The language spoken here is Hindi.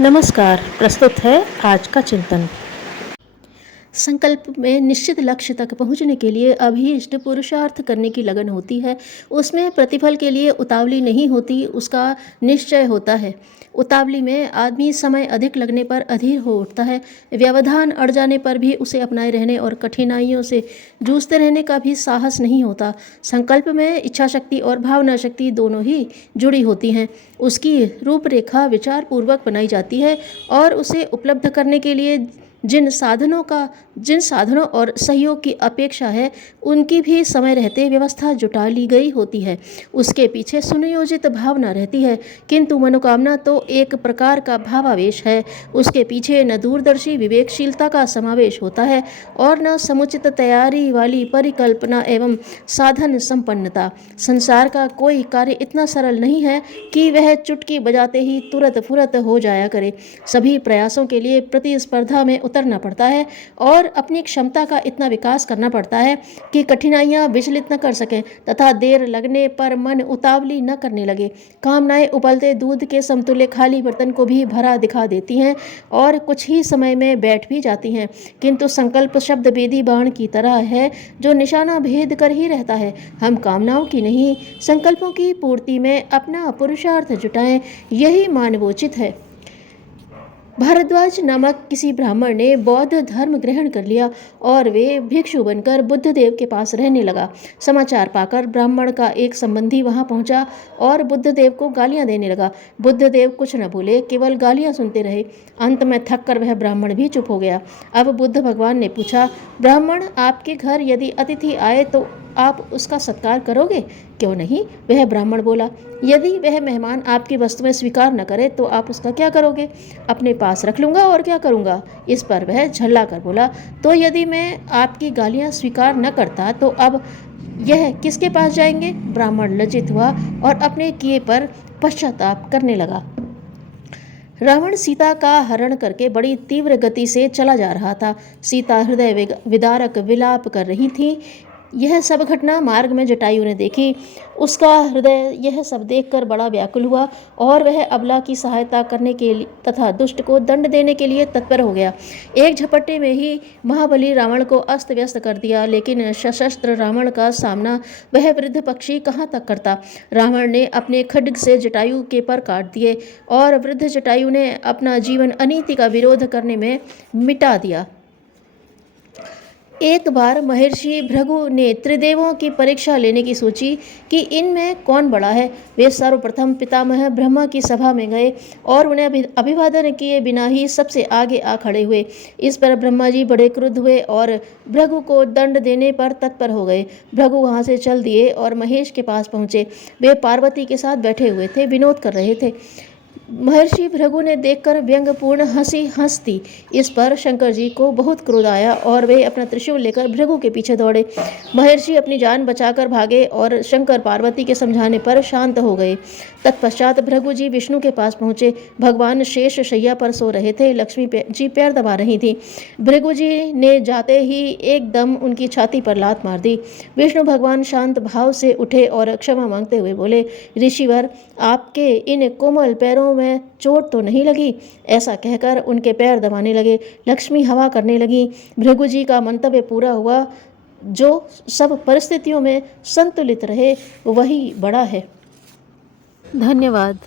नमस्कार। प्रस्तुत है आज का चिंतन। संकल्प में निश्चित लक्ष्य तक पहुंचने के लिए अभीष्ट पुरुषार्थ करने की लगन होती है। उसमें प्रतिफल के लिए उतावली नहीं होती, उसका निश्चय होता है। उतावली में आदमी समय अधिक लगने पर अधीर हो उठता है। व्यवधान अड़ जाने पर भी उसे अपनाए रहने और कठिनाइयों से जूझते रहने का भी साहस नहीं होता। संकल्प में इच्छा शक्ति और भावना शक्ति दोनों ही जुड़ी होती हैं। उसकी रूपरेखा विचार पूर्वक बनाई जाती है और उसे उपलब्ध करने के लिए जिन साधनों और सहयोग की अपेक्षा है, उनकी भी समय रहते व्यवस्था जुटा ली गई होती है। उसके पीछे सुनियोजित भावना रहती है, किंतु मनोकामना तो एक प्रकार का भावावेश है। उसके पीछे न दूरदर्शी विवेकशीलता का समावेश होता है और न समुचित तैयारी वाली परिकल्पना एवं साधन संपन्नता। संसार का कोई कार्य इतना सरल नहीं है कि वह चुटकी बजाते ही तुरंत फुरत हो जाया करे। सभी प्रयासों के लिए प्रतिस्पर्धा में उतरना पड़ता है और अपनी क्षमता का इतना विकास करना पड़ता है कि कठिनाइयां विचलित न कर सकें तथा देर लगने पर मन उतावली न करने लगे। कामनाएं उबलते दूध के समतुल्य खाली बर्तन को भी भरा दिखा देती हैं और कुछ ही समय में बैठ भी जाती हैं, किंतु संकल्प शब्द बेदी बाण की तरह है जो निशाना भेद कर ही रहता है। हम कामनाओं की नहीं, संकल्पों की पूर्ति में अपना पुरुषार्थ जुटाएं, यही मानवोचित है। भारद्वाज नामक किसी ब्राह्मण ने बौद्ध धर्म ग्रहण कर लिया और वे भिक्षु बनकर बुद्धदेव के पास रहने लगा। समाचार पाकर ब्राह्मण का एक संबंधी वहां पहुंचा और बुद्धदेव को गालियां देने लगा। बुद्धदेव कुछ न बोले, केवल गालियां सुनते रहे। अंत में थक कर वह ब्राह्मण भी चुप हो गया। अब बुद्ध भगवान ने पूछा, ब्राह्मण, आपके घर यदि अतिथि आए तो आप उसका सत्कार करोगे? क्यों नहीं, वह ब्राह्मण बोला। यदि वह मेहमान आपकी वस्तुएं स्वीकार न करे तो आप उसका क्या करोगे? अपने पास रख लूंगा और क्या करूंगा। इस पर वह झल्ला कर बोला, तो यदि मैं आपकी गालियां स्वीकार न करता तो अब यह किसके पास जाएंगे? ब्राह्मण लज्जित हुआ और अपने किए पर पश्चाताप करने लगा। रावण सीता का हरण करके बड़ी तीव्र गति से चला जा रहा था। सीता हृदय विदारक विलाप कर रही थी। यह सब घटना मार्ग में जटायु ने देखी। उसका हृदय यह सब देखकर बड़ा व्याकुल हुआ और वह अबला की सहायता करने के लिए तथा दुष्ट को दंड देने के लिए तत्पर हो गया। एक झपट्टे में ही महाबली रावण को अस्त व्यस्त कर दिया, लेकिन सशस्त्र रावण का सामना वह वृद्ध पक्षी कहाँ तक करता। रावण ने अपने खड्ग से जटायु के पर काट दिए और वृद्ध जटायु ने अपना जीवन अनीति का विरोध करने में मिटा दिया। एक बार महर्षि भृगु ने त्रिदेवों की परीक्षा लेने की सोची कि इनमें कौन बड़ा है। वे सर्वप्रथम पितामह ब्रह्मा की सभा में गए और उन्हें अभिवादन किए बिना ही सबसे आगे आ खड़े हुए। इस पर ब्रह्मा जी बड़े क्रुद्ध हुए और भृगु को दंड देने पर तत्पर हो गए। भृगु वहां से चल दिए और महेश के पास पहुंचे। वे पार्वती के साथ बैठे हुए थे, विनोद कर रहे थे। महर्षि भृगु ने देखकर व्यंग्यपूर्ण हंसी हंस दी। इस पर शंकर जी को बहुत क्रोध आया और वे अपना त्रिशूल लेकर भृगु के पीछे दौड़े। महर्षि अपनी जान बचाकर भागे और शंकर पार्वती के समझाने पर शांत हो गए। तत्पश्चात भृगु जी विष्णु के पास पहुंचे। भगवान शेष शैया पर सो रहे थे। लक्ष्मी जी पैर दबा रही थी। भृगु जी ने जाते ही एकदम उनकी छाती पर लात मार दी। विष्णु भगवान शांत भाव से उठे और क्षमा मांगते हुए बोले, ऋषिवर, आपके इन कोमल पैरों में चोट तो नहीं लगी? ऐसा कहकर उनके पैर दबाने लगे। लक्ष्मी हवा करने लगी। भृगु जी का मंतव्य पूरा हुआ। जो सब परिस्थितियों में संतुलित रहे वही बड़ा है। धन्यवाद।